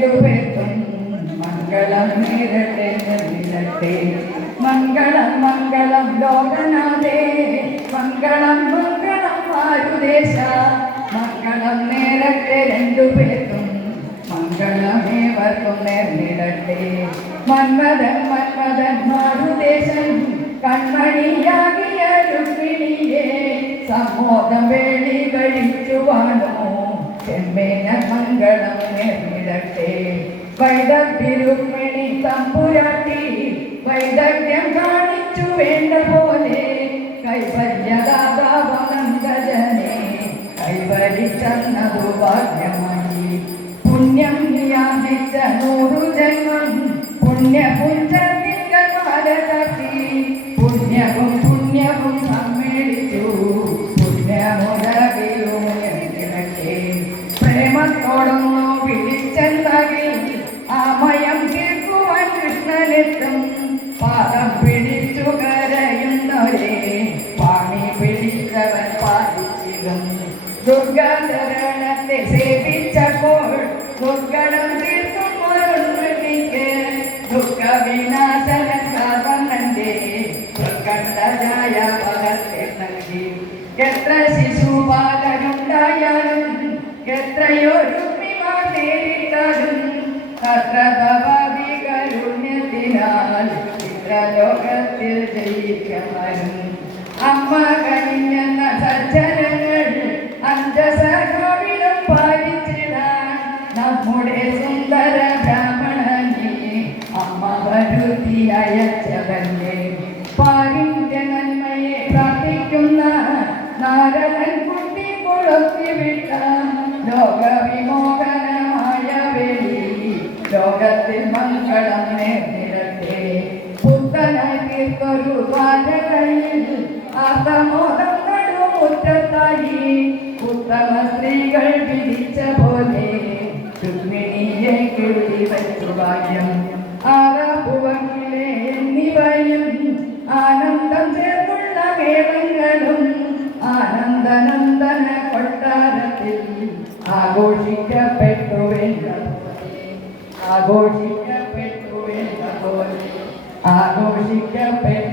രണ്ടുപേർക്കും മംഗളം നേരട്ടെ നിലട്ടെ. മംഗളം മംഗളം ലോകനാഥേ, മംഗളം മംഗളം മാരുദേശ. മംഗളം നേരട്ടെ രണ്ടുപേർക്കും മംഗളമേവർക്കും നേർന്നിടട്ടെ. മന്മഥൻ മന്മഥൻ മാരുദേശൻ കൺമണിയാകിയ രുക്മിണിയെ സമ്മോദം വേളി കഴിച്ചു വാണോ. ചെമ്മേന മംഗളം നേർന്നിടട്ടെ. വൈദഗ്ധ്യരുക്മിണി തമ്പുരാട്ടി വൈദഗ്ധ്യം കാണിച്ചു വേണ്ട പോലെ കൈവല്യദാതാവനന്ദജനെ കൈവരിച്ചെന്നതു ഭാഗ്യമായി. പുണ്യം യാചിച്ച 100 ജന്മം പുണ്യപുഞ്ചത്തിൻ്റെ മാലതട്ടി പുണ്യവും പുണ്യവും സമ്മേളിച്ചു പുണ്യമുലകിലുമേ. പ്രേമത്തോടൊന്നു പിടിച്ചെന്നകിൽ ആമയം തീർക്കുവാൻ കൃഷ്ണനെത്തും. പാദം പിടിച്ചു കരയുന്നവരെ പാണി പിടിച്ചവൻ പാലിച്ചിടും. ദുർഗാചരണത്തെ സേവിച്ചപ്പോൾ ദുർഗണം തീർക്കും ഒരുണ്ണിക്ക് ദുഃഖവിനാശനൻ കാർവണ്ണന്റെ ദുർഗണ്ഡജായ പദത്തെ നൽകി. എത്ര ശിശുപാലനുണ്ടായാലും എത്രയോ രുക്മിമാർ നേരിട്ടാലും കരുണ്യത്തിനാൽ ഇന്ദ്രലോകത്തിൽ ജയിക്കാനും. അമ്മ കനിഞ്ഞെന്ന സജ്ജനങ്ങൾ അഞ്ചസഖാവിലും പാലിച്ചിടാൻ നമ്മുടെ സുന്ദര ബ്രാഹ്മണനെ അമ്മ വരുത്തി അയച്ചവന്റെ. പാലിന്റെ നന്മയെ പ്രാർത്ഥിക്കുന്ന നാരദൻ കുട്ടി കൊളുത്തി വിട്ട ലോകവിമോഹനമായ വെളി ലോകത്തിൽ മംഗളം നേർന്നിടട്ടെ. പുത്തനായി തീർത്തൊരു ദ്വാരകയിൽ ആർത്തമോദം നടുമുറ്റത്തായി ഉത്തമ സ്ത്രീകൾ വിധിച്ച പോലെ രുക്മിണിയെ കിഴുതി വച്ചു ഭാഗ്യം. ആറാപ്പുവക്കിലെ എന്നിവയും ആനന്ദം ചേർന്നുള്ള മേളങ്ങളും ആനന്ദനന്ദന കൊട്ടാരത്തിൽ ആഘോഷിക്കപ്പെട്ടു വേണ്ട പോലെ ആഘോഷിക്കപ്പെട്ടു